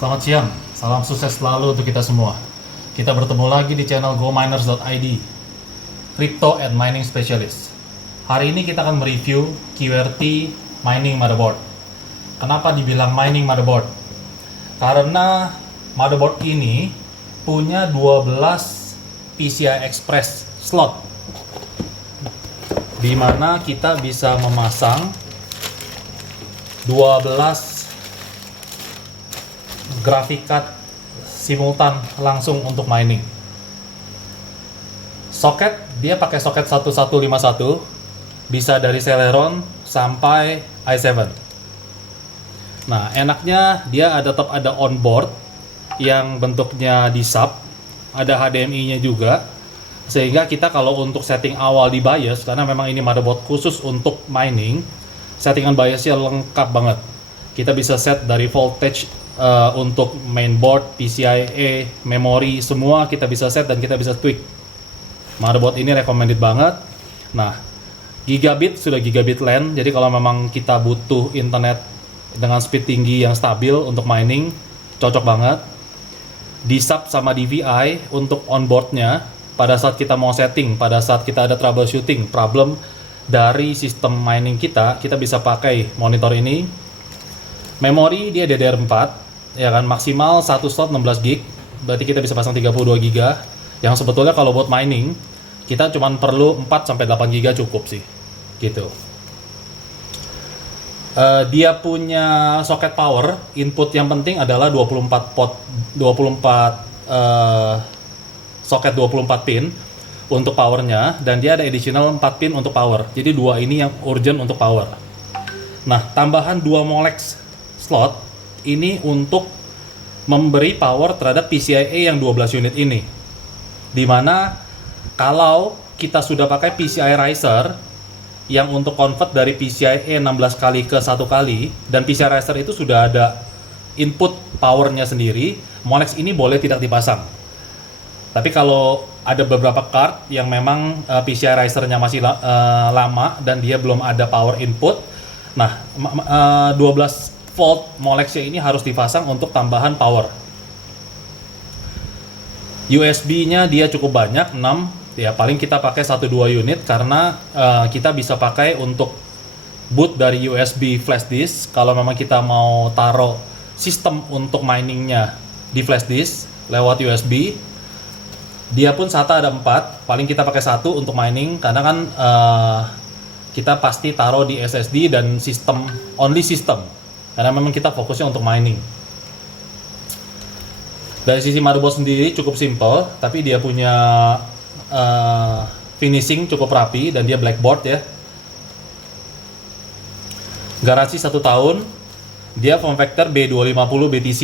Selamat siang, salam sukses selalu untuk kita semua. Kita bertemu lagi di channel GoMiners.id, Crypto and Mining Specialist. Hari ini kita akan mereview QWERTY Mining Motherboard. Kenapa dibilang Mining Motherboard? Karena motherboard ini punya 12 PCI Express slot, di mana kita bisa memasang 12 graphic card simultan langsung untuk mining. Soket, dia pakai soket 1151, bisa dari Celeron sampai i7. Nah, enaknya dia tetap ada onboard yang bentuknya di sub, ada HDMI-nya juga, sehingga kita kalau untuk setting awal di BIOS, karena memang ini motherboard khusus untuk mining, settingan BIOS-nya lengkap banget. Kita bisa set dari voltage untuk mainboard, PCIe, memori, semua kita bisa set dan kita bisa tweak. Motherboard ini recommended banget. Nah, gigabit sudah gigabit LAN, jadi kalau memang kita butuh internet dengan speed tinggi yang stabil untuk mining, cocok banget. Di sub sama DVI untuk onboardnya, pada saat kita mau setting, pada saat kita ada troubleshooting problem dari sistem mining kita bisa pakai monitor ini. Memori dia DDR4, ya kan, maksimal 1 slot 16 GB, berarti kita bisa pasang 32 GB, yang sebetulnya kalau buat mining kita cuma perlu 4 sampai 8 GB cukup sih, gitu. Dia punya soket power, input yang penting adalah 24 pot, 24 soket 24 pin untuk powernya, dan dia ada additional 4 pin untuk power, jadi dua ini yang urgent untuk power. Nah, tambahan 2 Molex slot ini untuk memberi power terhadap PCIe yang 12 unit ini, dimana kalau kita sudah pakai PCI Riser yang untuk convert dari PCIe 16 kali ke 1 kali, dan PCI Riser itu sudah ada input powernya sendiri, Molex ini boleh tidak dipasang. Tapi kalau ada beberapa card yang memang PCI Riser-nya masih lama dan dia belum ada power input, nah 12 volt Molex-nya ini harus dipasang untuk tambahan power. USB-nya dia cukup banyak, 6, ya paling kita pakai 1-2 unit karena kita bisa pakai untuk boot dari USB flash disk kalau memang kita mau taruh sistem untuk miningnya di flash disk lewat USB. Dia pun SATA ada 4, paling kita pakai 1 untuk mining karena kan kita pasti taruh di SSD dan sistem, only system, karena memang kita fokusnya untuk mining. Dari sisi motherboard sendiri cukup simple, tapi dia punya finishing cukup rapi dan dia blackboard ya. Garansi 1 tahun, dia form factor B250 BTC,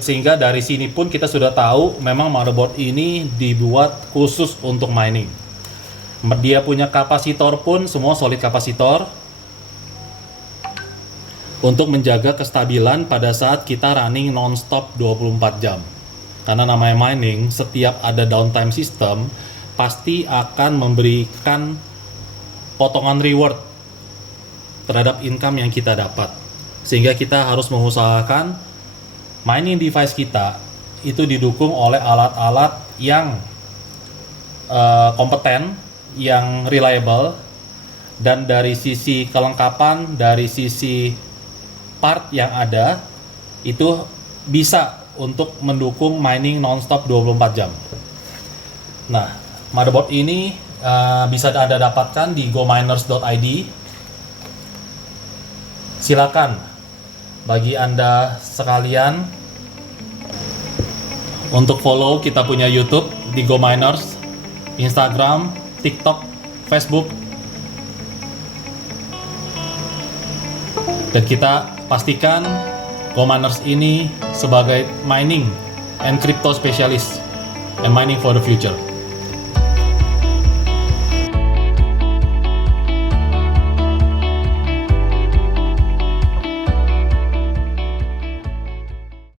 sehingga dari sini pun kita sudah tahu memang motherboard ini dibuat khusus untuk mining. Dia punya kapasitor pun semua solid kapasitor untuk menjaga kestabilan pada saat kita running non-stop 24 jam. Karena namanya mining, setiap ada downtime system pasti akan memberikan potongan reward terhadap income yang kita dapat. Sehingga kita harus mengusahakan mining device kita itu didukung oleh alat-alat yang kompeten, yang reliable, dan dari sisi kelengkapan, dari sisi part yang ada itu bisa untuk mendukung mining non-stop 24 jam. Nah, motherboard ini bisa Anda dapatkan di GoMiners.id. Silakan bagi Anda sekalian untuk follow kita punya YouTube di GoMiners, Instagram, TikTok, Facebook, dan kita pastikan GoMiners ini sebagai mining and crypto specialist and mining for the future.